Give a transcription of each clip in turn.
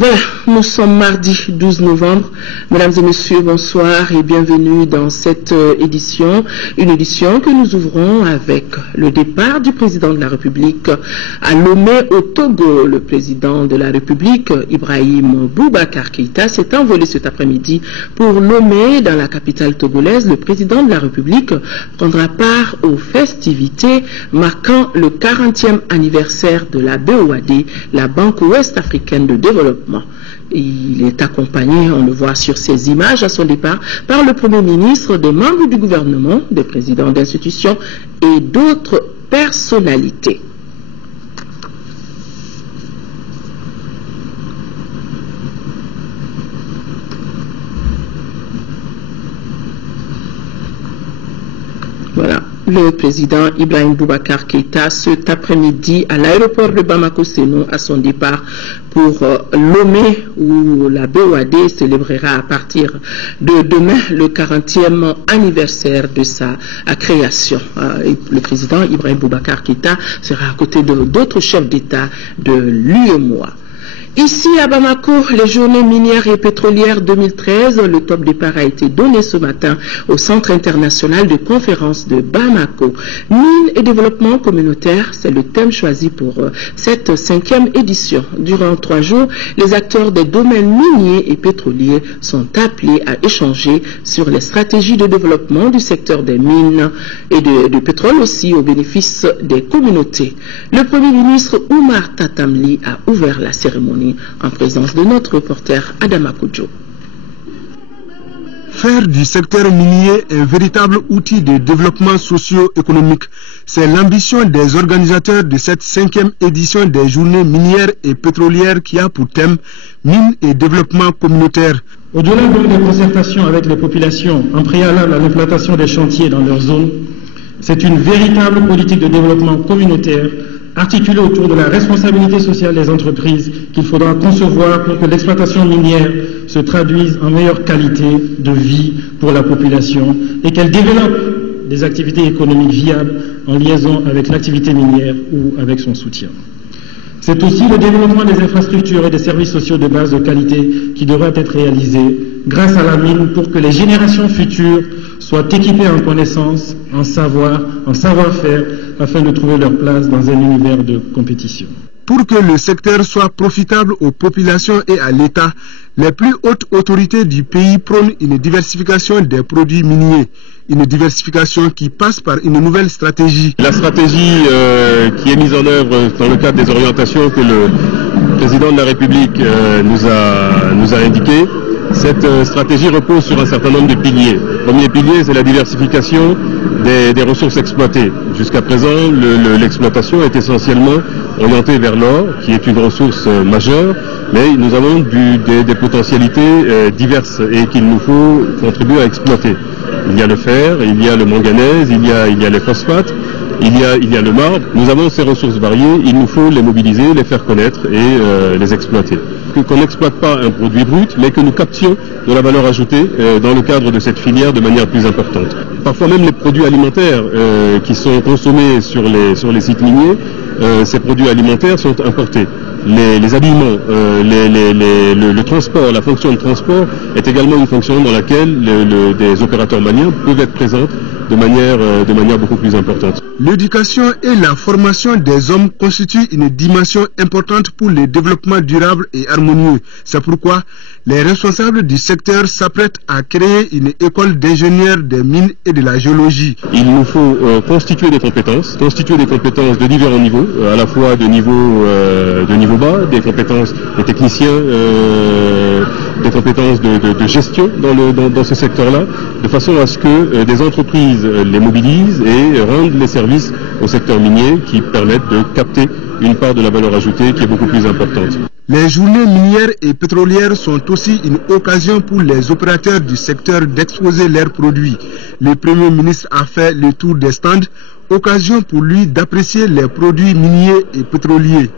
Voilà, nous sommes mardi 12 novembre. Mesdames et messieurs, bonsoir et bienvenue dans cette édition. Une édition que nous ouvrons avec le départ du président de la République à Lomé au Togo. Le président de la République, Ibrahim Boubacar Keïta, s'est envolé cet après-midi pour Lomé, dans la capitale togolaise. Le président de la République prendra part aux festivités marquant le 40e anniversaire de la BOAD, la Banque Ouest-Africaine de Développement. Il est accompagné, on le voit sur ces images à son départ, par le Premier ministre, des membres du gouvernement, des présidents d'institutions et d'autres personnalités. Voilà. Le président Ibrahim Boubacar Keïta cet après-midi à l'aéroport de Bamako-Sénou à son départ pour Lomé où la BOAD célébrera à partir de demain le 40e anniversaire de sa création. Le président Ibrahim Boubacar Keïta sera à côté d'autres chefs d'État de l'UEMOA. Ici à Bamako, les journées minières et pétrolières 2013, le top départ a été donné ce matin au Centre international de conférence de Bamako. Mines et développement communautaire, c'est le thème choisi pour cette 5e édition. Durant 3 jours, les acteurs des domaines miniers et pétroliers sont appelés à échanger sur les stratégies de développement du secteur des mines et de pétrole aussi au bénéfice des communautés. Le Premier ministre Oumar Tatamli a ouvert la cérémonie en présence de notre reporter Adama Koudjo. Faire du secteur minier un véritable outil de développement socio-économique, c'est l'ambition des organisateurs de cette 5e édition des journées minières et pétrolières qui a pour thème mines et développement communautaire. Au-delà des concertations avec les populations en préalable à l'implantation des chantiers dans leur zone, c'est une véritable politique de développement communautaire articulée autour de la responsabilité sociale des entreprises qu'il faudra concevoir pour que l'exploitation minière se traduise en meilleure qualité de vie pour la population et qu'elle développe des activités économiques viables en liaison avec l'activité minière ou avec son soutien. C'est aussi le développement des infrastructures et des services sociaux de base de qualité qui devra être réalisé grâce à la mine pour que les générations futures soient équipées en connaissances, en savoir, en savoir-faire, afin de trouver leur place dans un univers de compétition. Pour que le secteur soit profitable aux populations et à l'État, les plus hautes autorités du pays prônent une diversification des produits miniers. Une diversification qui passe par une nouvelle stratégie. La stratégie qui est mise en œuvre dans le cadre des orientations que le président de la République nous a indiquées, cette stratégie repose sur un certain nombre de piliers. Le premier pilier, c'est la diversification des ressources exploitées. Jusqu'à présent, l'exploitation est essentiellement orientée vers l'or, qui est une ressource majeure, mais nous avons des potentialités diverses et qu'il nous faut contribuer à exploiter. Il y a le fer, il y a le manganèse, il y a les phosphates, il y a le marbre. Nous avons ces ressources variées, il nous faut les mobiliser, les faire connaître et les exploiter. Qu'on n'exploite pas un produit brut, mais que nous captions de la valeur ajoutée dans le cadre de cette filière de manière plus importante. Parfois même les produits alimentaires qui sont consommés sur les sites miniers, ces produits alimentaires sont importés. Les habillements, le transport, la fonction de transport est également une fonction dans laquelle des opérateurs miniers peuvent être présents de manière beaucoup plus importante. L'éducation et la formation des hommes constituent une dimension importante pour le développement durable et harmonieux. C'est pourquoi les responsables du secteur s'apprêtent à créer une école d'ingénieurs des mines et de la géologie. Il nous faut constituer des compétences de différents niveaux, à la fois de niveau bas, des compétences de techniciens, des compétences de gestion dans ce secteur-là, de façon à ce que des entreprises les mobilisent et rendent les services au secteur minier qui permettent de capter une part de la valeur ajoutée qui est beaucoup plus importante. Les journées minières et pétrolières sont aussi une occasion pour les opérateurs du secteur d'exposer leurs produits. Le Premier ministre a fait le tour des stands, occasion pour lui d'apprécier les produits miniers et pétroliers.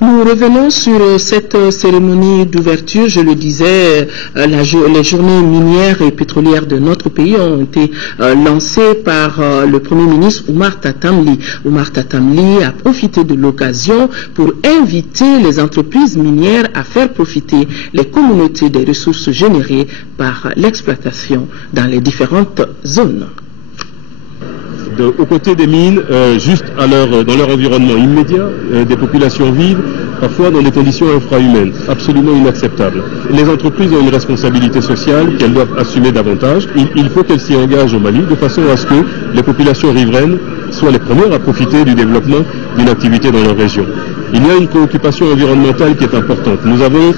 Nous Nous revenons sur cette cérémonie d'ouverture. Je le disais, les journées minières et pétrolières de notre pays ont été lancées par le Premier ministre Oumar Tatamli. Oumar Tatamli a profité de l'occasion pour inviter les entreprises minières à faire profiter les communautés des ressources générées par l'exploitation dans les différentes zones. Aux côtés des mines, juste dans leur environnement immédiat, des populations vivent parfois dans des conditions infrahumaines, absolument inacceptables. Les entreprises ont une responsabilité sociale qu'elles doivent assumer davantage. Il faut qu'elles s'y engagent au Mali de façon à ce que les populations riveraines soient les premières à profiter du développement d'une activité dans leur région. Il y a une préoccupation environnementale qui est importante. Nous avons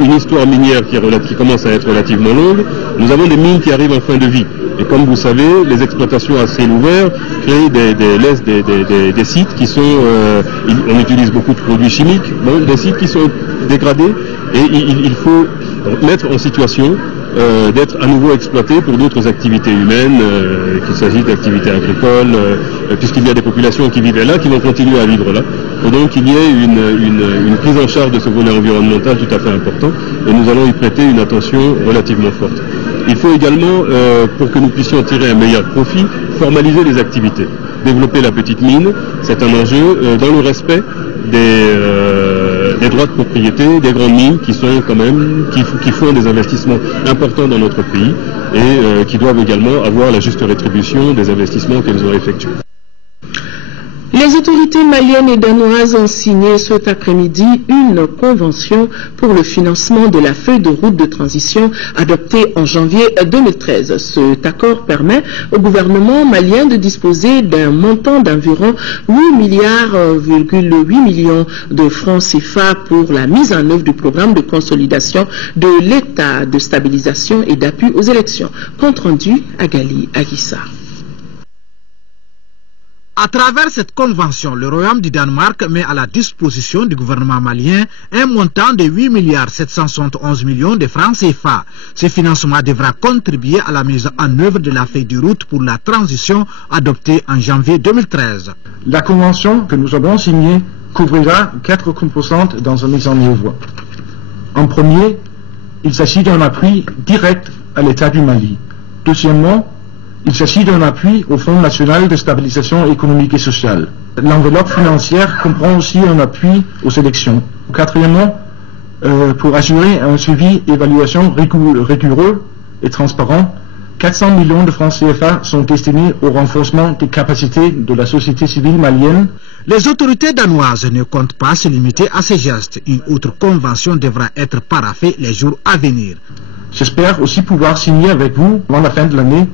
une histoire minière qui commence à être relativement longue. Nous avons des mines qui arrivent en fin de vie. Et comme vous savez, les exploitations à ciel ouvert créent des sites qui sont... on utilise beaucoup de produits chimiques, des sites qui sont dégradés, et il faut mettre en situation d'être à nouveau exploités pour d'autres activités humaines, qu'il s'agisse d'activités agricoles, puisqu'il y a des populations qui vivaient là, qui vont continuer à vivre là. Et donc il y a une prise en charge de ce volet environnemental tout à fait important, et nous allons y prêter une attention relativement forte. Il faut également, pour que nous puissions tirer un meilleur profit, formaliser les activités. Développer la petite mine, c'est un enjeu dans le respect des droits de propriété des grandes mines qui sont quand même, qui font des investissements importants dans notre pays et qui doivent également avoir la juste rétribution des investissements qu'elles ont effectués. Les autorités maliennes et danoises ont signé cet après-midi une convention pour le financement de la feuille de route de transition adoptée en janvier 2013. Cet accord permet au gouvernement malien de disposer d'un montant d'environ 8,8 milliards de francs CFA pour la mise en œuvre du programme de consolidation de l'État de stabilisation et d'appui aux élections. Compte rendu à Gali Aguissa. À travers cette convention, le Royaume du Danemark met à la disposition du gouvernement malien un montant de 8,771 milliards de francs CFA. Ce financement devra contribuer à la mise en œuvre de la feuille de route pour la transition adoptée en janvier 2013. La convention que nous avons signée couvrira 4 composantes dans une mise en œuvre. En premier, il s'agit d'un appui direct à l'État du Mali. Deuxièmement, il s'agit d'un appui au Fonds national de stabilisation économique et sociale. L'enveloppe financière comprend aussi un appui aux élections. Quatrièmement, pour assurer un suivi et évaluation rigoureux et transparent, 400 millions de francs CFA sont destinés au renforcement des capacités de la société civile malienne. Les autorités danoises ne comptent pas se limiter à ces gestes. Une autre convention devra être paraphée les jours à venir. J'espère aussi pouvoir signer avec vous, avant la fin de l'année,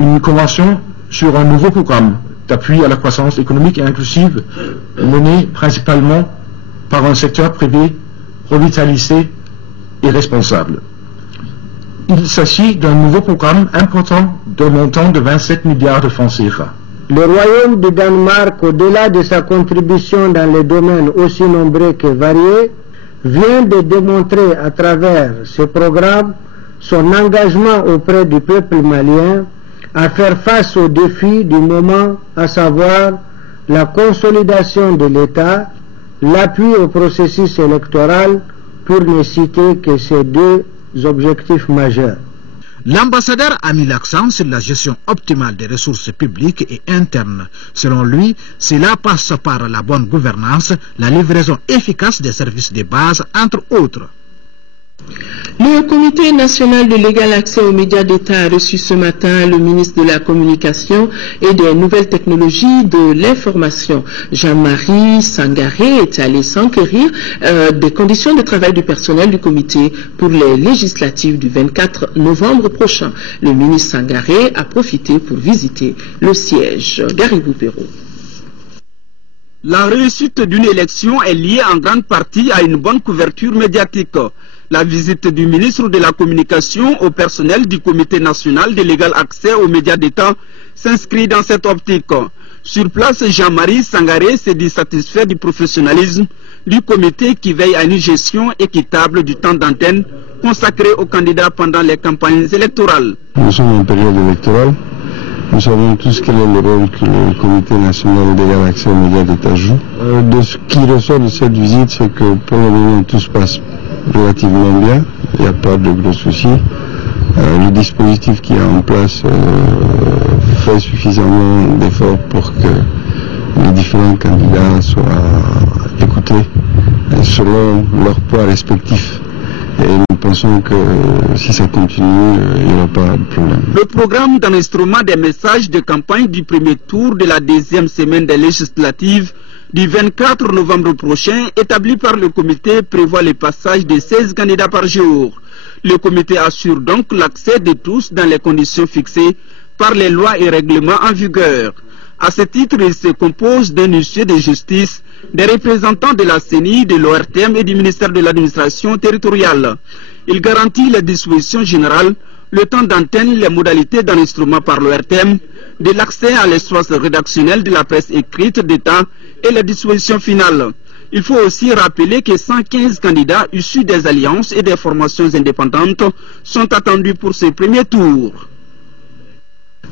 une convention sur un nouveau programme d'appui à la croissance économique et inclusive mené principalement par un secteur privé revitalisé et responsable. Il s'agit d'un nouveau programme important d'un montant de 27 milliards de francs CFA. Le Royaume du Danemark, au-delà de sa contribution dans les domaines aussi nombreux que variés, vient de démontrer à travers ce programme son engagement auprès du peuple malien à faire face aux défis du moment, à savoir la consolidation de l'État, l'appui au processus électoral, pour ne citer que ces deux objectifs majeurs. L'ambassadeur a mis l'accent sur la gestion optimale des ressources publiques et internes. Selon lui, cela passe par la bonne gouvernance, la livraison efficace des services de base, entre autres. Le Comité national de l'égal accès aux médias d'État a reçu ce matin le ministre de la Communication et des Nouvelles Technologies de l'Information. Jean-Marie Sangaré est allé s'enquérir des conditions de travail du personnel du comité pour les législatives du 24 novembre prochain. Le ministre Sangaré a profité pour visiter le siège. Garibou Perrault. La réussite d'une élection est liée en grande partie à une bonne couverture médiatique. La visite du ministre de la Communication au personnel du Comité national de l'égal accès aux médias d'État s'inscrit dans cette optique. Sur place, Jean-Marie Sangaré s'est dit satisfait du professionnalisme du comité qui veille à une gestion équitable du temps d'antenne consacré aux candidats pendant les campagnes électorales. Nous sommes en période électorale Nous savons tous quel est le rôle que le Comité national d'égal accès aux médias d'État joue. De ce qui ressort de cette visite, c'est que pour le moment tout se passe relativement bien, il n'y a pas de gros soucis. Le dispositif qui est en place fait suffisamment d'efforts pour que les différents candidats soient écoutés selon leur poids respectif. Et nous pensons que si ça continue, il n'y aura pas de problème. Le programme d'enregistrement des messages de campagne du premier tour de la deuxième semaine des législatives du 24 novembre prochain, établi par le comité, prévoit le passage de 16 candidats par jour. Le comité assure donc l'accès de tous dans les conditions fixées par les lois et règlements en vigueur. À ce titre, il se compose d'un huissier de justice, des représentants de la CENI, de l'ORTM et du ministère de l'administration territoriale. Il garantit les dispositions générales, le temps d'antenne, les modalités d'enregistrement par l'ORTM, de l'accès à l'espace rédactionnel de la presse écrite d'État et les dispositions finales. Il faut aussi rappeler que 115 candidats issus des alliances et des formations indépendantes sont attendus pour ce premier tour.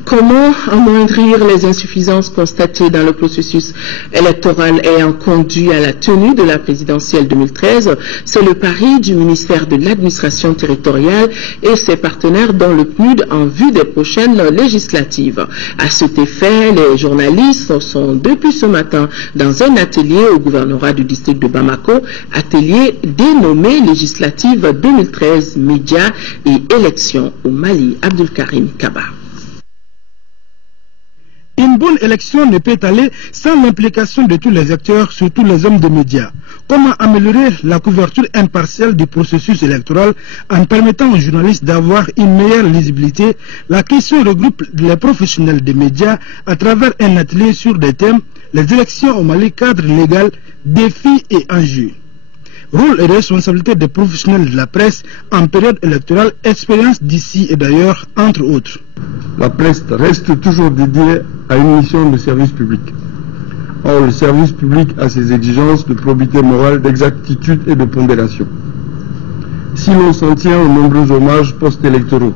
Comment amoindrir les insuffisances constatées dans le processus électoral ayant conduit à la tenue de la présidentielle 2013? C'est le pari du ministère de l'administration territoriale et ses partenaires dans le PNUD en vue des prochaines législatives. À cet effet, les journalistes sont depuis ce matin dans un atelier au gouvernorat du district de Bamako, atelier dénommé Législative 2013, médias et élections au Mali. Abdul Karim Kaba. Une bonne élection ne peut aller sans l'implication de tous les acteurs, surtout les hommes de médias. Comment améliorer la couverture impartiale du processus électoral en permettant aux journalistes d'avoir une meilleure lisibilité? La question regroupe les professionnels des médias à travers un atelier sur des thèmes: les élections au Mali, cadre légal, défis et enjeux. Rôle et responsabilité des professionnels de la presse en période électorale, expérience d'ici et d'ailleurs, entre autres. La presse reste toujours dédiée à une mission de service public. Or, le service public a ses exigences de probité morale, d'exactitude et de pondération. Si l'on s'en tient aux nombreux hommages post-électoraux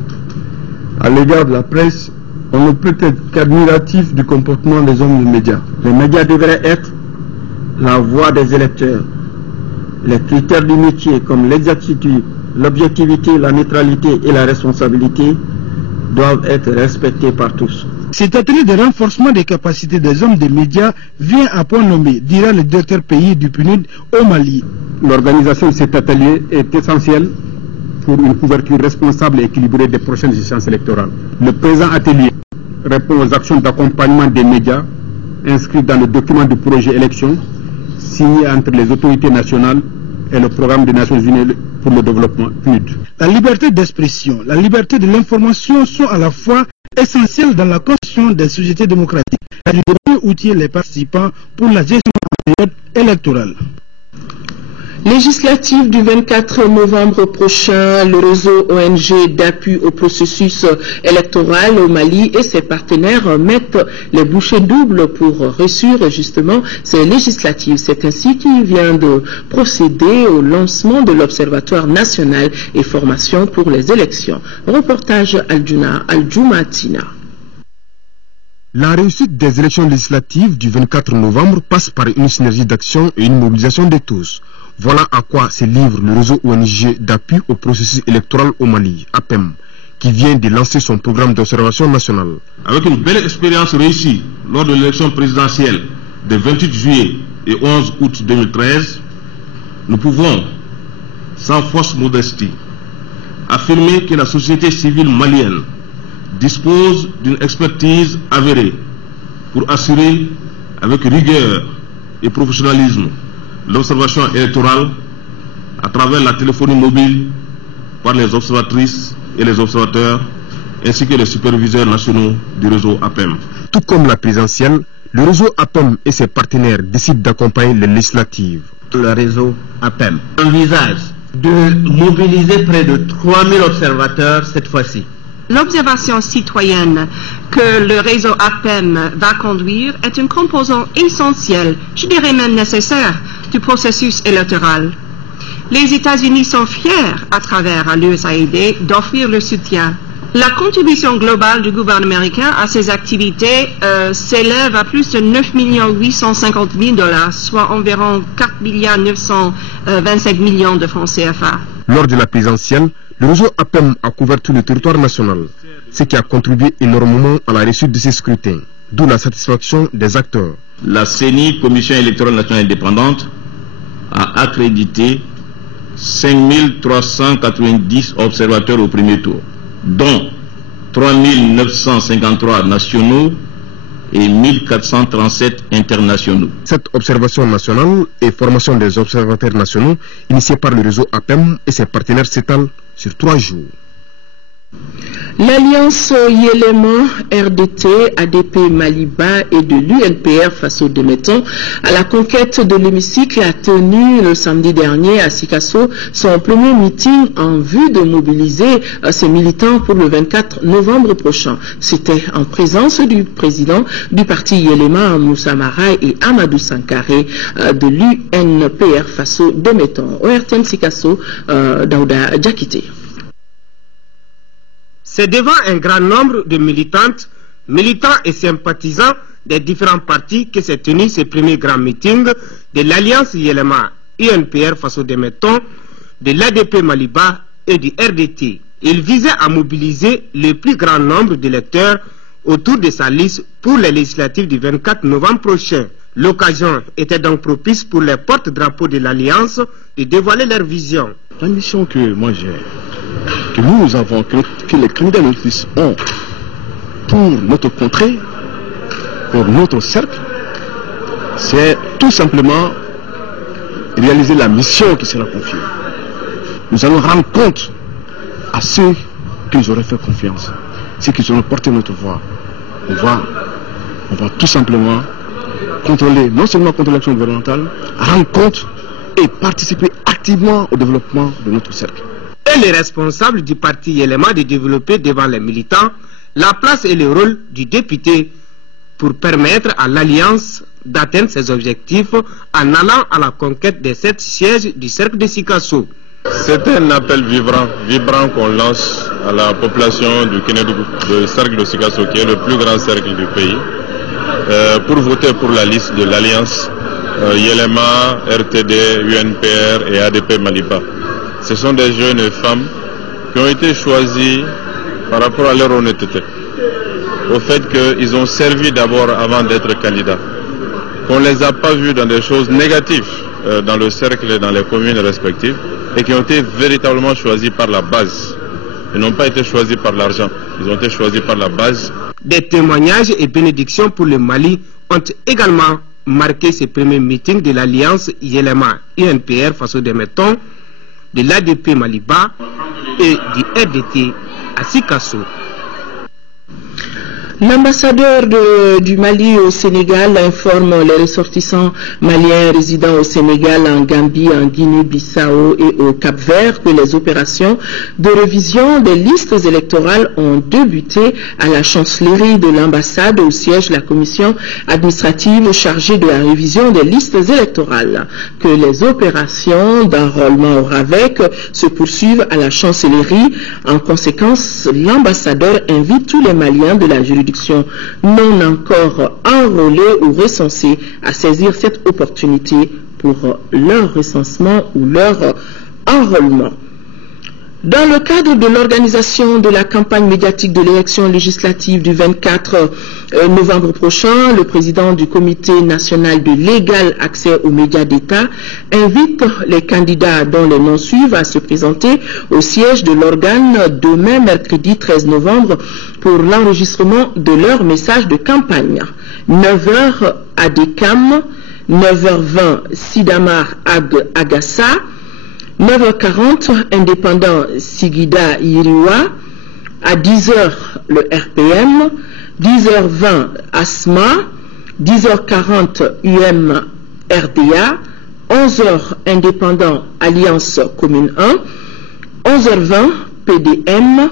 à l'égard de la presse, on ne peut être qu'admiratif du comportement des hommes de médias. Les médias devraient être la voix des électeurs. Les critères du métier comme l'exactitude, l'objectivité, la neutralité et la responsabilité doivent être respectés par tous. Cet atelier de renforcement des capacités des hommes des médias vient à point nommé, dira le directeur pays du PNUD au Mali. L'organisation de cet atelier est essentielle pour une couverture responsable et équilibrée des prochaines échéances électorales. Le présent atelier répond aux actions d'accompagnement des médias inscrites dans le document du projet élection signé entre les autorités nationales et le programme des Nations Unies pour le développement PNUD. La liberté d'expression, la liberté de l'information sont à la fois essentielles dans la construction des sociétés démocratiques. Elle devrait outiller les participants pour la gestion de la période électorale. Législative du 24 novembre prochain, le réseau ONG d'appui au processus électoral au Mali et ses partenaires mettent les bouchées doubles pour réussir justement ces législatives. C'est ainsi qu'il vient de procéder au lancement de l'Observatoire national et formation pour les élections. Reportage Al-Jumatina. La réussite des élections législatives du 24 novembre passe par une synergie d'action et une mobilisation de tous. Voilà à quoi se livre le réseau ONG d'appui au processus électoral au Mali, APEM, qui vient de lancer son programme d'observation nationale. Avec une belle expérience réussie lors de l'élection présidentielle des 28 juillet et 11 août 2013, nous pouvons, sans fausse modestie, affirmer que la société civile malienne dispose d'une expertise avérée pour assurer avec rigueur et professionnalisme l'observation électorale à travers la téléphonie mobile par les observatrices et les observateurs ainsi que les superviseurs nationaux du réseau APEM. Tout comme la présidentielle, le réseau APEM et ses partenaires décident d'accompagner les législatives. Le réseau APEM envisage de mobiliser près de 3000 observateurs cette fois-ci. L'observation citoyenne que le réseau APEM va conduire est une composante essentielle, je dirais même nécessaire, du processus électoral. Les États-Unis sont fiers, à travers l'USAID, d'offrir leur soutien. La contribution globale du gouvernement américain à ces activités s'élève à plus de 9 850 000 $, soit environ 4 925 millions de francs CFA. Lors de la présidentielle, le réseau APEM a couvert tout le territoire national, ce qui a contribué énormément à la réussite de ces scrutins, d'où la satisfaction des acteurs. La CENI, Commission électorale nationale indépendante, a accrédité 5 390 observateurs au premier tour, dont 3 953 nationaux et 1437 internationaux. Cette observation nationale et formation des observateurs nationaux initiée par le réseau APEM et ses partenaires s'étale sur 3 jours. L'alliance Yéléma, RDT, ADP Maliba et de l'UNPR face aux Démétons à la conquête de l'hémicycle a tenu le samedi dernier à Sikasso son premier meeting en vue de mobiliser ses militants pour le 24 novembre prochain. C'était en présence du président du parti Yéléma, Moussa Mara, et Amadou Sankaré de l'UNPR face aux Démétons. ORTN Sikasso, Daouda Djakité. C'est devant un grand nombre de militantes, militants et sympathisants des différents partis que s'est tenu ce premier grand meeting de l'Alliance Yéléma UNPR face aux Démétons, de l'ADP Maliba et du RDT. Il visait à mobiliser le plus grand nombre d'électeurs autour de sa liste pour les législatives du 24 novembre prochain. L'occasion était donc propice pour les porte-drapeaux de l'Alliance de dévoiler leur vision. La mission que moi j'ai, que nous avons, que les candidats ont pour notre contrée, pour notre cercle, c'est tout simplement réaliser la mission qui sera confiée. Nous allons rendre compte à ceux qui nous auraient fait confiance, ceux qui auront porté notre voix. On va tout simplement contrôler, non seulement contrôler l'action gouvernementale, rendre compte et participer activement au développement de notre cercle. Et les responsables du parti Yéléma de développer devant les militants la place et le rôle du député pour permettre à l'Alliance d'atteindre ses objectifs en allant à la conquête des 7 sièges du cercle de Sikasso. C'est un appel vibrant qu'on lance à la population du cercle de Sikasso, qui est le plus grand cercle du pays, pour voter pour la liste de l'Alliance Yéléma, RTD, UNPR et ADP Maliba. Ce sont des jeunes femmes qui ont été choisies par rapport à leur honnêteté, au fait qu'ils ont servi d'abord avant d'être candidats, qu'on ne les a pas vus dans des choses négatives dans le cercle et dans les communes respectives, et qui ont été véritablement choisis par la base. Ils n'ont pas été choisis par l'argent, ils ont été choisis par la base. Des témoignages et bénédictions pour le Mali ont également marqué ce premier meeting de l'Alliance Yéléma UNPR face aux Démétons, de l'ADP Maliba et du RDT à Sikasso. L'ambassadeur du Mali au Sénégal informe les ressortissants maliens résidant au Sénégal, en Gambie, en Guinée-Bissau et au Cap-Vert que les opérations de révision des listes électorales ont débuté à la chancellerie de l'ambassade au siège de la commission administrative chargée de la révision des listes électorales. Que les opérations d'enrôlement au RAVEC se poursuivent à la chancellerie. En conséquence, l'ambassadeur invite tous les Maliens de la juridiction non encore enrôlés ou recensés à saisir cette opportunité pour leur recensement ou leur enrôlement. Dans le cadre de l'organisation de la campagne médiatique de l'élection législative du 24 novembre prochain, le président du Comité national de l'égal accès aux médias d'État invite les candidats dont les noms suivent à se présenter au siège de l'organe demain, mercredi 13 novembre, pour l'enregistrement de leur message de campagne. 9h Adekam, 9h20 Sidamar Agassa, 9h40, indépendant Sigida Yiriwa, à 10h le RPM, 10h20 ASMA, 10h40 UM RDA, 11h indépendant Alliance Commune 1, 11h20 PDM,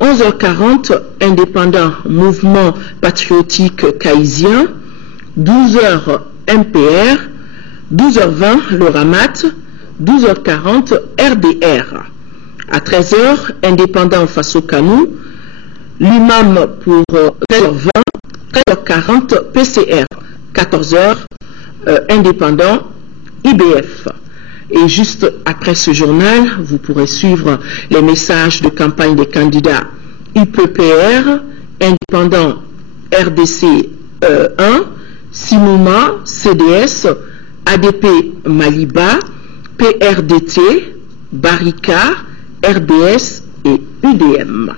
11h40 indépendant Mouvement Patriotique Kaïsien, 12h MPR, 12h20 le RAMAT, 12h40 RDR. À 13h, indépendant Faso Kanou. l'imam pour 13h20, 13h40 PCR, 14h indépendant IBF. Et juste après ce journal, vous pourrez suivre les messages de campagne des candidats UPPR, indépendant RDC 1, Simouma, CDS, ADP Maliba, PRDT, Barika, RBS et UDM.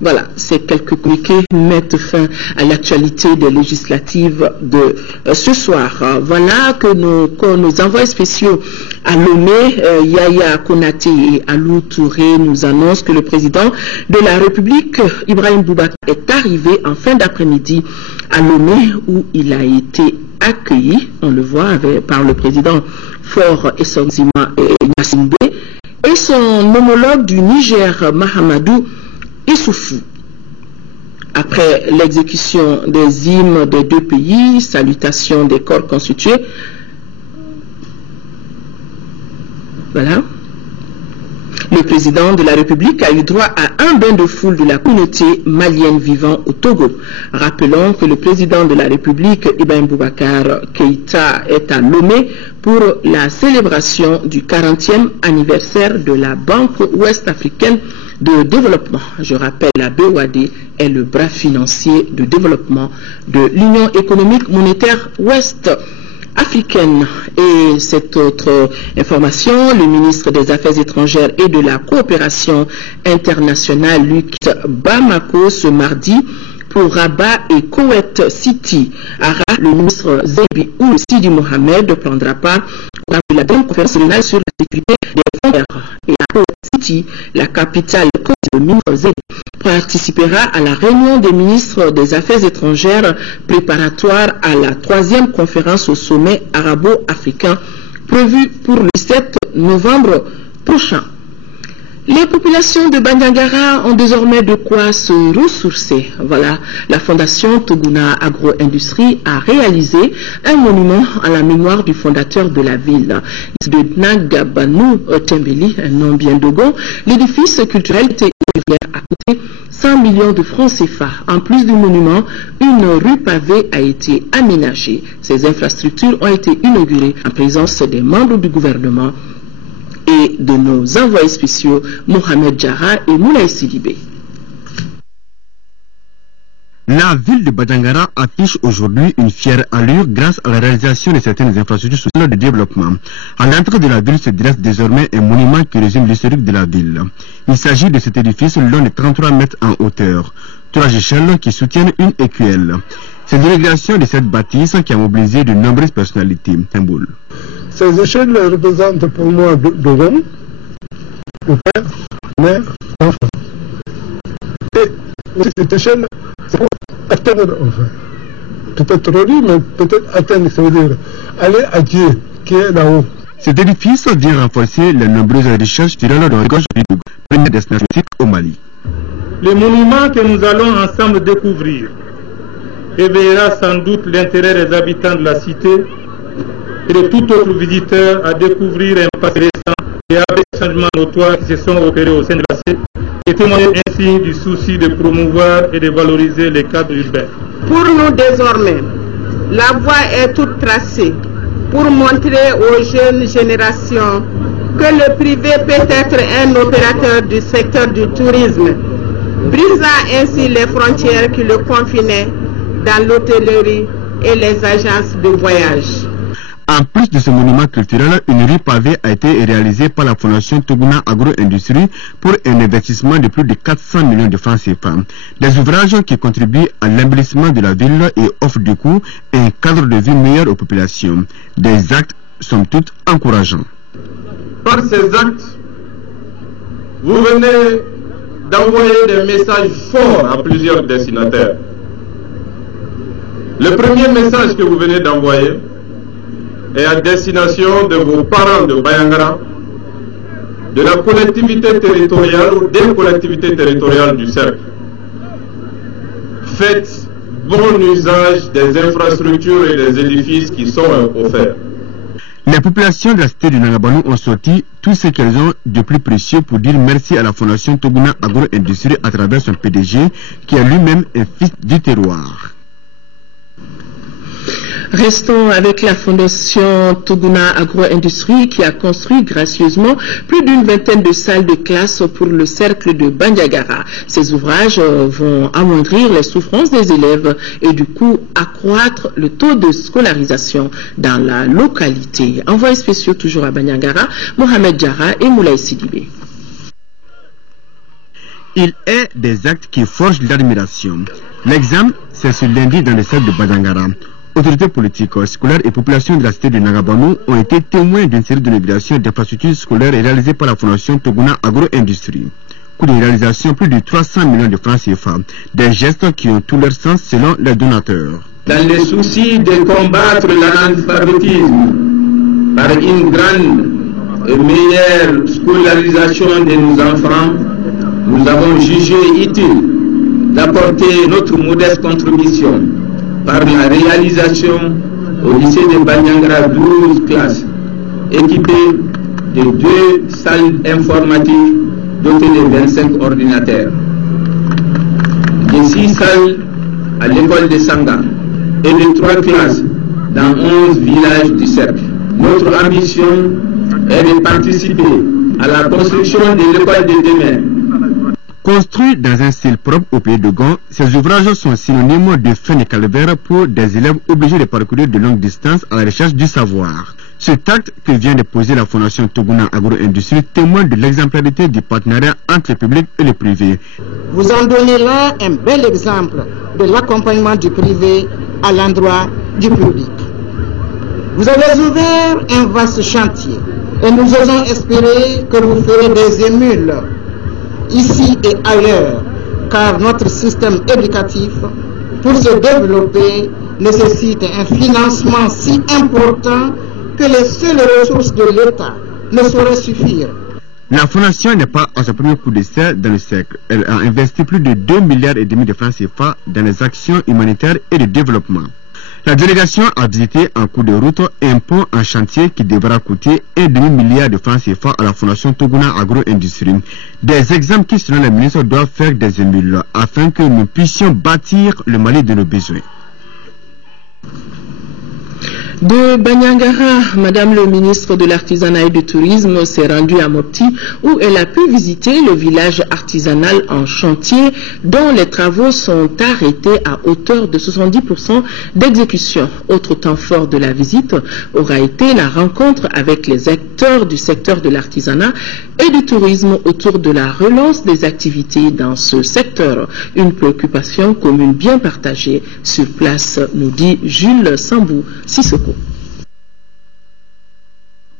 Voilà, ces quelques communiqués mettent fin à l'actualité des législatives de ce soir. Voilà que nos envoyés spéciaux à Lomé, Yaya Konaté et Alou Touré nous annoncent que le président de la République, Ibrahim Boubacar, est arrivé en fin d'après-midi à Lomé où il a été accueilli, on le voit, par le président Faure Essongzima et Nassimbe et son homologue du Niger, Mahamadou Issoufou. Après l'exécution des hymnes des deux pays, salutations des corps constitués, voilà. Le président de la République a eu droit à un bain de foule de la communauté malienne vivant au Togo. Rappelons que le président de la République, Ibrahim Boubacar Keïta, est à Lomé pour la célébration du 40e anniversaire de la Banque ouest-africaine de développement. Je rappelle, la BOAD est le bras financier de développement de l'Union économique monétaire ouest africaine. Et cette autre information, le ministre des Affaires étrangères et de la coopération internationale, Luc Bamako, ce mardi pour Rabat et Koweït City. À Rabat, le ministre Zebi Ould Sidi Mohamed prendra part à la deuxième conférence régionale sur la sécurité des frontières. Et à Koweït City, la capitale, le ministre Zebi participera à la réunion des ministres des Affaires étrangères préparatoire à la 3e conférence au sommet arabo-africain prévue pour le 7 novembre prochain. Les populations de Bandiagara ont désormais de quoi se ressourcer. Voilà, la fondation Toguna Agro-Industrie a réalisé un monument à la mémoire du fondateur de la ville, de Nagabanou Tembeli, un nom bien dogon. L'édifice culturel était à coûter 100 millions de francs CFA. En plus du monument, une rue pavée a été aménagée. Ces infrastructures ont été inaugurées en présence des membres du gouvernement et de nos envoyés spéciaux Mohamed Jara et Moulay Sidibé. La ville de Badangara affiche aujourd'hui une fière allure grâce à la réalisation de certaines infrastructures sociales de développement. À l'entrée de la ville se dresse désormais un monument qui résume l'historique de la ville. Il s'agit de cet édifice long de 33 mètres en hauteur, 3 échelles qui soutiennent une écuelle. C'est l'inauguration de cette bâtisse qui a mobilisé de nombreuses personnalités. Temboul. Ces échelles représentent pour moi deux hommes, le père, la mère, l'enfant. Et cette échelle, c'est pour atteindre, enfin, peut-être relier, mais peut-être atteindre, ça veut dire aller à Dieu qui est là-haut. Cet édifice vient renforcer les nombreuses recherches tirant dans le gorge du première destination au Mali. Le monument que nous allons ensemble découvrir éveillera sans doute l'intérêt des habitants de la cité et de tout autre visiteur à découvrir un passé récent et avec des changements notoires qui se sont opérés au sein de la cité et témoigner ainsi du souci de promouvoir et de valoriser les cadres urbains. Pour nous désormais, la voie est toute tracée pour montrer aux jeunes générations que le privé peut être un opérateur du secteur du tourisme, brisant ainsi les frontières qui le confinaient dans l'hôtellerie et les agences de voyage. En plus de ce monument culturel, une rue pavée a été réalisée par la fondation Toguna Agro-Industrie pour un investissement de plus de 400 millions de francs CFA. Des ouvrages qui contribuent à l'embellissement de la ville et offrent du coup un cadre de vie meilleur aux populations. Des actes somme toute encourageants. Par ces actes, vous venez d'envoyer des messages forts à plusieurs destinataires. Le premier message que vous venez d'envoyer est à destination de vos parents de Bayangara, de la collectivité territoriale ou des collectivités territoriales du cercle. Faites bon usage des infrastructures et des édifices qui sont offerts. Les populations de la cité du Nangabanou ont sorti tout ce qu'elles ont de plus précieux pour dire merci à la Fondation Toguna Agro-Industrie à travers son PDG, qui est lui-même un fils du terroir. Restons avec la Fondation Toguna Agro-Industrie qui a construit gracieusement plus d'une vingtaine de salles de classe pour le cercle de Bandiagara. Ces ouvrages vont amoindrir les souffrances des élèves et du coup accroître le taux de scolarisation dans la localité. Envoyés spéciaux toujours à Bandiagara, Mohamed Diarra et Moulay Sidibé. Il est des actes qui forgent l'admiration. L'exemple, c'est ce lundi dans le cercle de Bandiagara. Autorités politiques, scolaires et populations de la cité de Nangabanou ont été témoins d'une série de l'inauguration d'infrastructures scolaires réalisées par la Fondation Toguna Agro-Industrie. Coût de réalisation plus de 300 millions de francs CFA. Des gestes qui ont tout leur sens selon les donateurs. Dans le souci de combattre l'analphabétisme par une grande et meilleure scolarisation de nos enfants, nous avons jugé utile d'apporter notre modeste contribution par la réalisation au lycée de Bandiagara 12 classes équipées de 2 salles informatiques dotées de 25 ordinateurs, de 6 salles à l'école de Sanga et de 3 classes dans 11 villages du cercle. Notre ambition est de participer à la construction de l'école de demain. Construits dans un style propre au pays de Gon, ces ouvrages sont synonymes de fin de calvaire pour des élèves obligés de parcourir de longues distances à la recherche du savoir. Cet acte que vient de poser la Fondation Toguna Agro-Industrie témoigne de l'exemplarité du partenariat entre le public et le privé. Vous en donnez là un bel exemple de l'accompagnement du privé à l'endroit du public. Vous avez ouvert un vaste chantier et nous osons espérer que vous ferez des émules ici et ailleurs, car notre système éducatif, pour se développer, nécessite un financement si important que les seules ressources de l'État ne sauraient suffire. La Fondation n'est pas à son premier coup d'essai dans le cercle. Elle a investi plus de 2,5 milliards de francs CFA dans les actions humanitaires et de développement. La délégation a visité en cours de route un pont en chantier qui devra coûter 1,5 milliard de francs CFA à la Fondation Toguna Agro-Industrie. Des exemples qui, selon les ministres, doivent faire des émules afin que nous puissions bâtir le Mali de nos besoins. De Bandiagara, Madame le ministre de l'Artisanat et du Tourisme s'est rendue à Mopti où elle a pu visiter le village artisanal en chantier dont les travaux sont arrêtés à hauteur de 70% d'exécution. Autre temps fort de la visite aura été la rencontre avec les acteurs du secteur de l'artisanat et du tourisme autour de la relance des activités dans ce secteur. Une préoccupation commune bien partagée sur place, nous dit Jules Sambou Sissoko.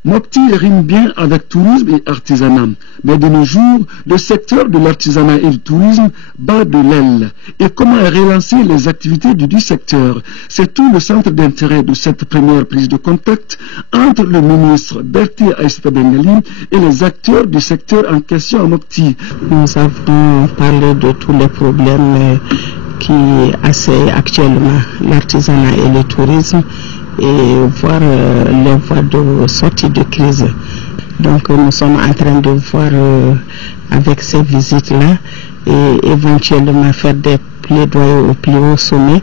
Mopti rime bien avec tourisme et artisanat, mais de nos jours, le secteur de l'artisanat et du tourisme bat de l'aile. Et comment relancer les activités du secteur? C'est tout le centre d'intérêt de cette première prise de contact entre le ministre Berté Aïssata Bengali et les acteurs du secteur en question à Mopti. Nous avons parlé de tous les problèmes qui assaillent actuellement l'artisanat et le tourisme, et voir les voies de sortie de crise. Donc nous sommes en train de voir avec ces visites-là et éventuellement faire des plaidoyers au plus haut sommet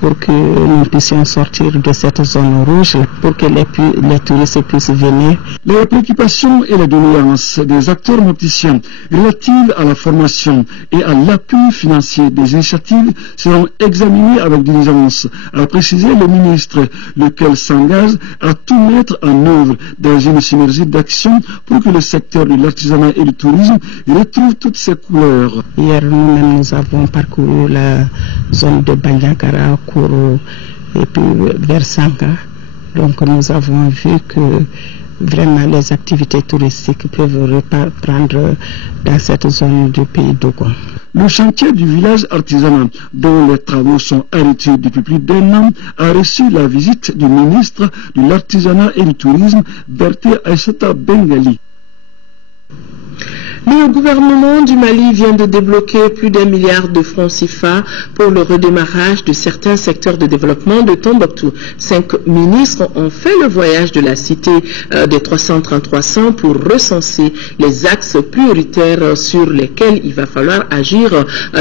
pour que nous puissions sortir de cette zone rouge, pour que les touristes puissent venir. Les préoccupations et les doléances des acteurs mopticiens relatives à la formation et à l'appui financier des initiatives seront examinées avec diligence, a précisé le ministre, lequel s'engage à tout mettre en œuvre dans une synergie d'action pour que le secteur de l'artisanat et du tourisme retrouve toutes ses couleurs. Hier, nous avons parcouru la zone de Bandiagara, Kourou et puis vers Sanga. Donc nous avons vu que vraiment les activités touristiques peuvent reprendre dans cette zone du pays d'Ogo. Le chantier du village artisanal, dont les travaux sont arrêtés depuis plus d'1 an, a reçu la visite du ministre de l'Artisanat et du Tourisme, Berté Aïssata Bengali. Le gouvernement du Mali vient de débloquer plus d'1 milliard de francs CFA pour le redémarrage de certains secteurs de développement de Tombouctou. 5 ministres ont fait le voyage de la cité des 333 pour recenser les axes prioritaires sur lesquels il va falloir agir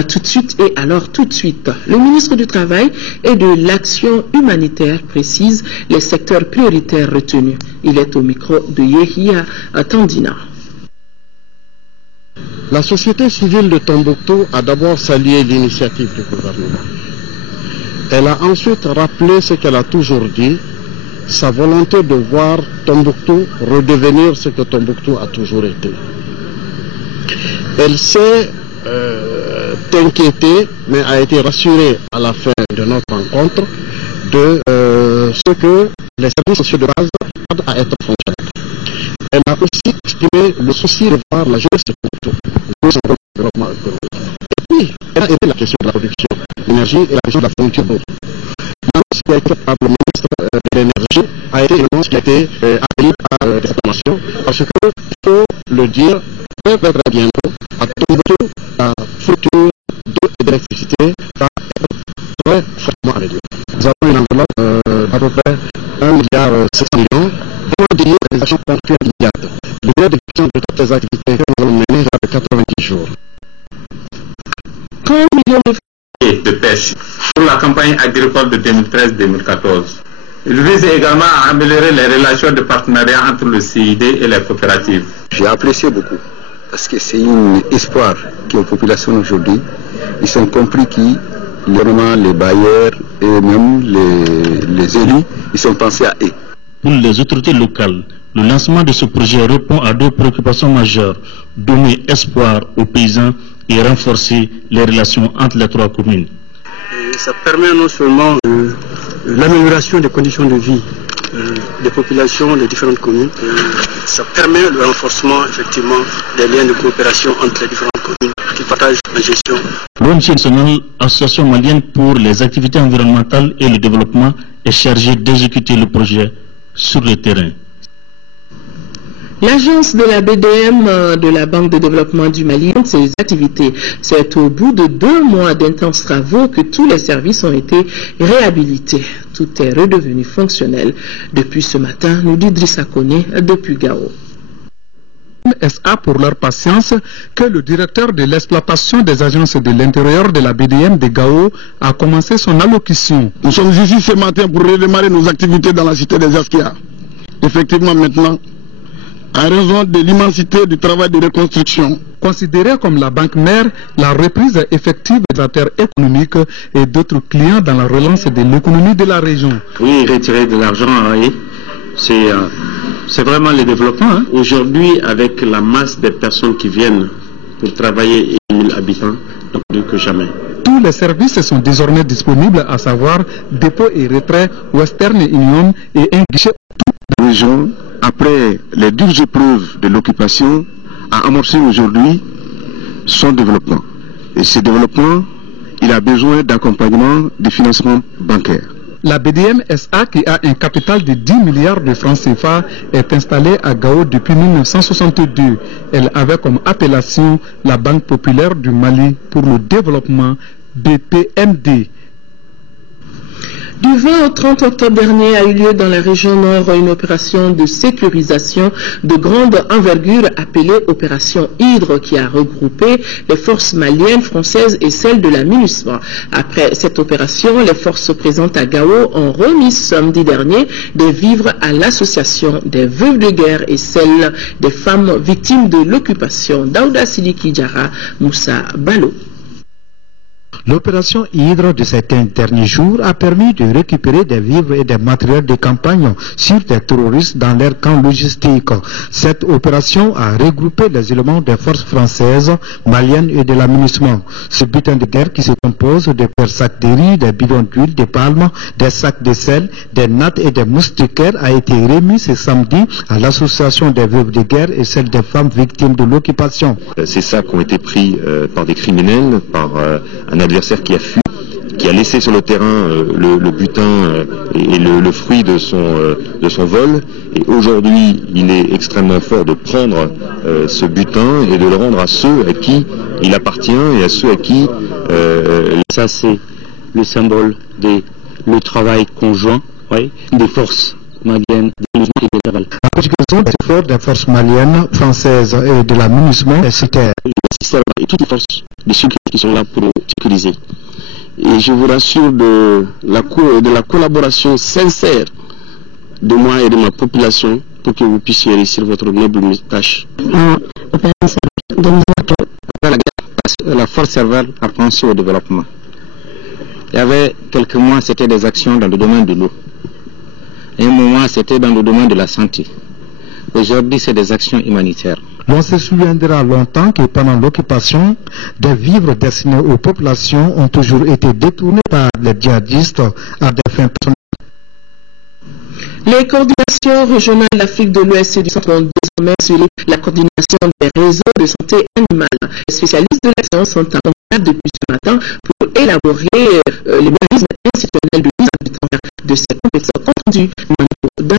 tout de suite et alors tout de suite. Le ministre du Travail et de l'Action humanitaire précise les secteurs prioritaires retenus. Il est au micro de Yehia Tandina. La société civile de Tombouctou a d'abord salué l'initiative du gouvernement. Elle a ensuite rappelé ce qu'elle a toujours dit, sa volonté de voir Tombouctou redevenir ce que Tombouctou a toujours été. Elle s'est inquiétée, mais a été rassurée à la fin de notre rencontre de ce que les services sociaux de base tardent à être fonctionnels. Elle a aussi exprimé le souci de voir la jeunesse de Tombouctou jouer son rôle de développement économique. Et puis, elle a aidé la question de la production de l'énergie et la question de la fourniture d'eau. L'annonce qui a été faite par le ministre de l'énergie a été une annonce qui a été accueillie par des formations, parce que, il faut le dire, très bientôt, à Tombouctou, la fourniture d'eau et d'électricité va être très fortement réduite. Nous avons une enveloppe d'à peu près 1,7 milliard pour dédier les actions ponctuelles immédiates. Le délai d'exécution de toutes les activités que nous allons mener est de 90 jours. 30 millions de pêche pour la campagne agricole de 2013-2014. Il vise également à améliorer les relations de partenariat entre le CID et les coopératives. J'ai apprécié beaucoup parce que c'est un espoir qui est aux populations aujourd'hui. Ils ont compris que le gouvernement, les bailleurs et même les élus, ils ont pensé à eux. Pour les autorités locales, le lancement de ce projet répond à deux préoccupations majeures: donner espoir aux paysans et renforcer les relations entre les trois communes. Et ça permet non seulement l'amélioration des conditions de vie des populations des différentes communes, ça permet le renforcement effectivement des liens de coopération entre les différentes communes qui partagent la gestion. L'ONG nationale, Association malienne pour les activités environnementales et le développement, est chargée d'exécuter le projet sur le terrain. L'agence de la BDM de la Banque de développement du Mali monte ses activités. C'est au bout de 2 mois d'intenses travaux que tous les services ont été réhabilités. Tout est redevenu fonctionnel depuis ce matin, nous dit Drissa Kone depuis Gao. SA pour leur patience que le directeur de l'exploitation des agences de l'intérieur de la BDM de Gao a commencé son allocution. Nous sommes ici ce matin pour redémarrer nos activités dans la cité des Askia. Effectivement maintenant, à raison de l'immensité du travail de reconstruction. Considérée comme la banque mère, la reprise effective des acteurs économiques et d'autres clients dans la relance de l'économie de la région. Oui, retirer de l'argent, c'est vraiment le développement. Hein. Aujourd'hui, avec la masse des personnes qui viennent pour travailler et 1000 habitants, donc plus que jamais. Tous les services sont désormais disponibles, à savoir dépôt et retrait, Western Union et un guichet. La région, après les dures épreuves de l'occupation, a amorcé aujourd'hui son développement. Et ce développement, il a besoin d'accompagnement de financement bancaire. La BDM SA, qui a un capital de 10 milliards de francs CFA, est installée à Gao depuis 1962. Elle avait comme appellation la Banque populaire du Mali pour le développement, BPMD. Du 20 au 30 octobre dernier a eu lieu dans la région nord une opération de sécurisation de grande envergure appelée Opération Hydre, qui a regroupé les forces maliennes, françaises et celles de la MINUSMA. Après cette opération, les forces présentes à Gao ont remis samedi dernier des vivres à l'association des veuves de guerre et celle des femmes victimes de l'occupation. Daouda Sidiki Diarra, Moussa Balo. L'opération Hydre de ces 15 derniers jours a permis de récupérer des vivres et des matériels de campagne sur des terroristes dans leur camp logistique. Cette opération a regroupé les éléments des forces françaises, maliennes et de la MINUSMA. Ce butin de guerre qui se compose de sacs de riz, des bidons d'huile de palme, des sacs de sel, des nattes et des moustiquaires a été remis ce samedi à l'association des veuves de guerre et celle des femmes victimes de l'occupation. Ces sacs ont été pris par des criminels, par un adversaire qui a fui qui a laissé sur le terrain le butin et le fruit de son vol. Et aujourd'hui, il est extrêmement fort de prendre ce butin et de le rendre à ceux à qui il appartient et à ceux à qui... Ça, c'est le symbole de le travail conjoint des forces maliennes, des MINUSMA et des Laval. La conjugaison des efforts des forces maliennes, françaises et de la MINUSMA est cité. Et toutes les forces de sécurité qui sont là pour sécuriser. Et je vous rassure de la collaboration sincère de moi et de ma population pour que vous puissiez réussir votre noble tâche. La force servale a pensé au développement. Il y avait quelques mois, c'était des actions dans le domaine de l'eau. Et un moment, c'était dans le domaine de la santé. Aujourd'hui, c'est des actions humanitaires. On se souviendra longtemps que pendant l'occupation, des vivres destinés aux populations ont toujours été détournés par les djihadistes à des fins personnelles. Les coordinations régionales d'Afrique de l'Ouest et du Centre ont désormais assuré la coordination des réseaux de santé animale. Les spécialistes de la science sont en contact depuis ce matin pour élaborer les mécanismes institutionnels de mise en œuvre de ces compétences contendues dans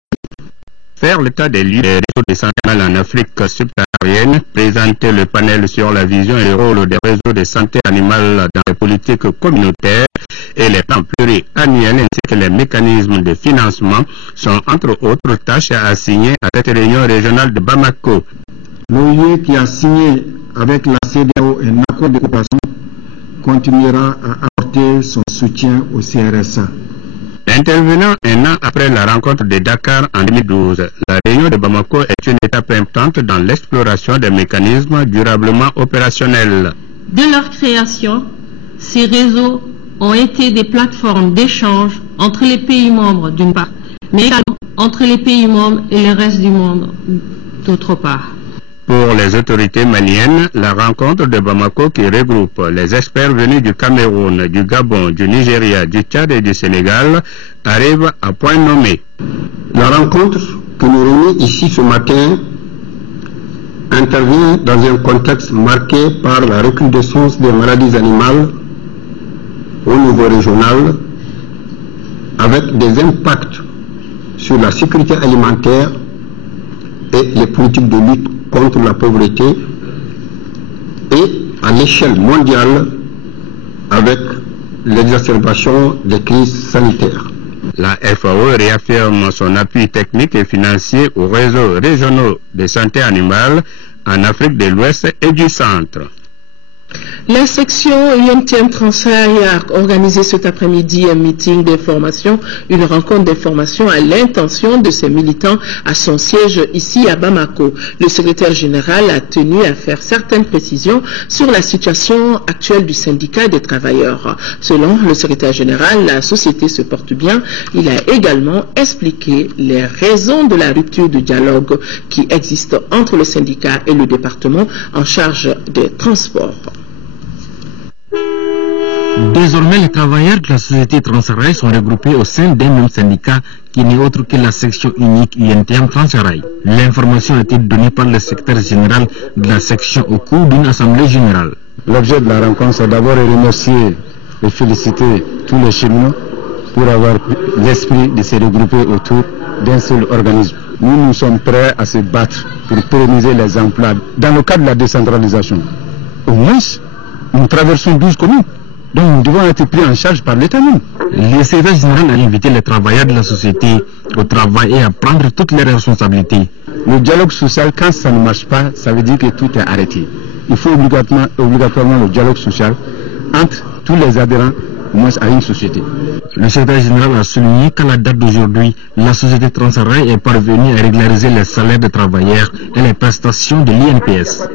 faire l'état des lieux des réseaux de santé animale en Afrique subsaharienne, présenter le panel sur la vision et le rôle des réseaux de santé animale dans les politiques communautaires et les plans pluriannuels ainsi que les mécanismes de financement sont entre autres tâches à assigner à cette réunion régionale de Bamako. L'OIE qui a signé avec la CEDEAO un accord de coopération continuera à apporter son soutien au CRSA. Intervenant un an après la rencontre de Dakar en 2012, la réunion de Bamako est une étape importante dans l'exploration des mécanismes durablement opérationnels. De leur création, ces réseaux ont été des plateformes d'échange entre les pays membres d'une part, mais également entre les pays membres et le reste du monde d'autre part. Pour les autorités maliennes, la rencontre de Bamako qui regroupe les experts venus du Cameroun, du Gabon, du Nigeria, du Tchad et du Sénégal arrive à point nommé. La rencontre que nous réunissons ici ce matin intervient dans un contexte marqué par la recrudescence des maladies animales au niveau régional avec des impacts sur la sécurité alimentaire et les politiques de lutte contre la pauvreté et à l'échelle mondiale avec l'exacerbation des crises sanitaires. La FAO réaffirme son appui technique et financier aux réseaux régionaux de santé animale en Afrique de l'Ouest et du Centre. La section UMTM Transrail a organisé cet après-midi un meeting d'information, une rencontre d'information à l'intention de ses militants à son siège ici à Bamako. Le secrétaire général a tenu à faire certaines précisions sur la situation actuelle du syndicat des travailleurs. Selon le secrétaire général, la société se porte bien. Il a également expliqué les raisons de la rupture de dialogue qui existe entre le syndicat et le département en charge des transports. Désormais, les travailleurs de la société Transrail sont regroupés au sein d'un même syndicat qui n'est autre que la section unique UNTM Transrail. L'information a été donnée par le secrétaire général de la section au cours d'une assemblée générale. L'objet de la rencontre, c'est d'abord de remercier et féliciter tous les cheminots pour avoir l'esprit de se regrouper autour d'un seul organisme. Nous sommes prêts à se battre pour pérenniser les emplois dans le cadre de la décentralisation. Au moins, nous traversons 12 communes. Donc nous devons être pris en charge par l'État même. Le secrétaire général a invité les travailleurs de la société au travail et à prendre toutes les responsabilités. Le dialogue social, quand ça ne marche pas, ça veut dire que tout est arrêté. Il faut obligatoirement le dialogue social entre tous les adhérents au moins à une société. Le secrétaire général a souligné qu'à la date d'aujourd'hui, la société Transrail est parvenue à régulariser les salaires des travailleurs et les prestations de l'INPS.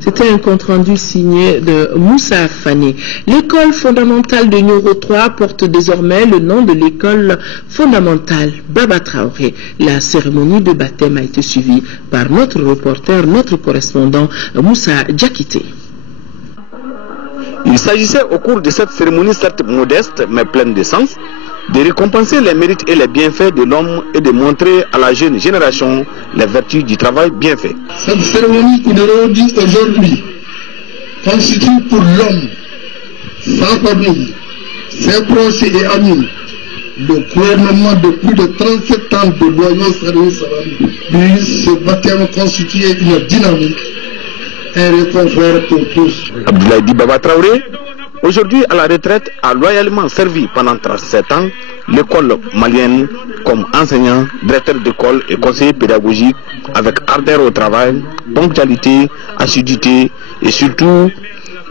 C'était un compte-rendu signé de Moussa Fane. L'école fondamentale de Nioro 3 porte désormais le nom de l'école fondamentale Baba Traoré. La cérémonie de baptême a été suivie par notre reporter, notre correspondant Moussa Diakité. Il s'agissait au cours de cette cérémonie certes modeste mais pleine de sens de récompenser les mérites et les bienfaits de l'homme et de montrer à la jeune génération les vertus du travail bien fait. Cette cérémonie que nous réunissons aujourd'hui constitue pour l'homme sa famille, ses proches et amis, le gouvernement de plus de 37 ans de loyaux services puisse ce baptême constituer une dynamique, un réconfort pour tous. Abdoulaye Dibaba Traoré, aujourd'hui à la retraite, a loyalement servi pendant 37 ans l'école malienne comme enseignant, directeur d'école et conseiller pédagogique avec ardeur au travail, ponctualité, assiduité et surtout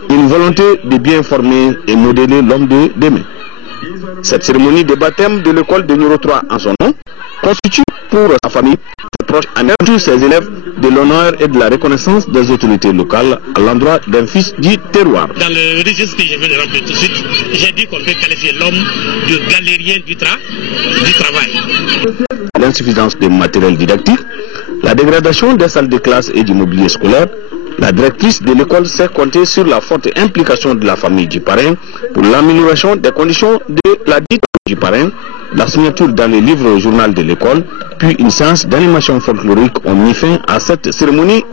une volonté de bien former et modeler l'homme de demain. Cette cérémonie de baptême de l'école de numéro 3 en son nom constitue pour sa famille, ses proches, et tous ses élèves de l'honneur et de la reconnaissance des autorités locales à l'endroit d'un fils du terroir. Dans le registre que je viens de remplir tout de suite, j'ai dit qu'on peut qualifier l'homme de galérien du travail. L'insuffisance de matériel didactique, la dégradation des salles de classe et du mobilier scolaire, la directrice de l'école sait compter sur la forte implication de la famille du parrain pour l'amélioration des conditions de la dite du parrain, la signature dans le livre journal de l'école, puis une séance d'animation folklorique ont mis fin à cette cérémonie.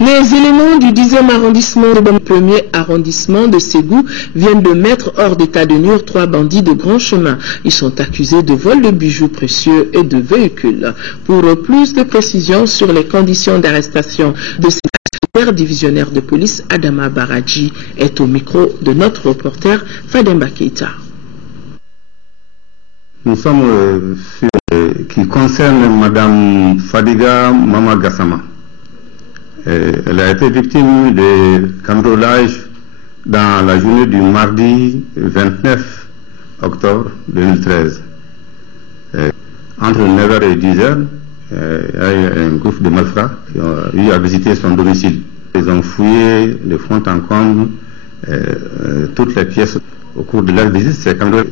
Les éléments du 10e arrondissement, le premier arrondissement de Ségou, viennent de mettre hors d'état de nuire 3 bandits de grand chemin. Ils sont accusés de vol de bijoux précieux et de véhicules. Pour plus de précisions sur les conditions d'arrestation de ces secrétaire divisionnaire de police, Adama Baradji, est au micro de notre reporter Fademba Keita. Nous sommes sur qui concerne Madame Fadiga Mama Gassama. Elle a été victime de cambriolage dans la journée du mardi 29 octobre 2013. Entre 9h et 10h, il y a eu un groupe de malfrats qui ont eu à visiter son domicile. Ils ont fouillé de fond en comble toutes les pièces. Au cours de leur visite, c'est quand même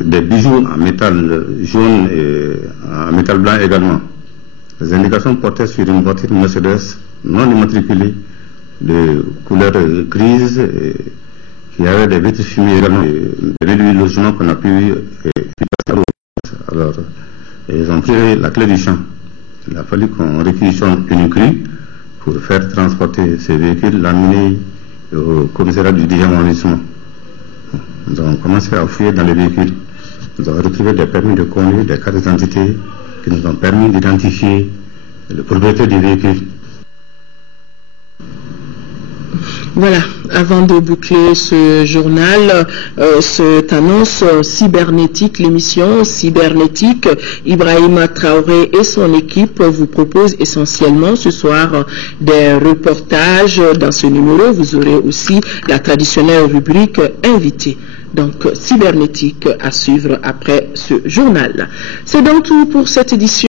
des bijoux en métal jaune et en métal blanc également. Les indications portaient sur une voiture Mercedes non immatriculée de couleur grise qui avait des vitres fumées également. Et du logement qu'on a pu alors ils ont pris la clé du champ. Il a fallu qu'on réquisitionne une crue pour faire transporter ces véhicules, l'amener au commissariat du 10e arrondissement. Nous avons commencé à fouiller dans les véhicules. Nous avons retrouvé des permis de conduire, des cartes d'identité qui nous ont permis d'identifier le propriétaire du véhicule. Voilà, avant de boucler ce journal, cette annonce cybernétique, l'émission cybernétique, Ibrahima Traoré et son équipe vous proposent essentiellement ce soir des reportages. Dans ce numéro, vous aurez aussi la traditionnelle rubrique invité. Donc, cybernétique à suivre après ce journal. C'est donc tout pour cette édition.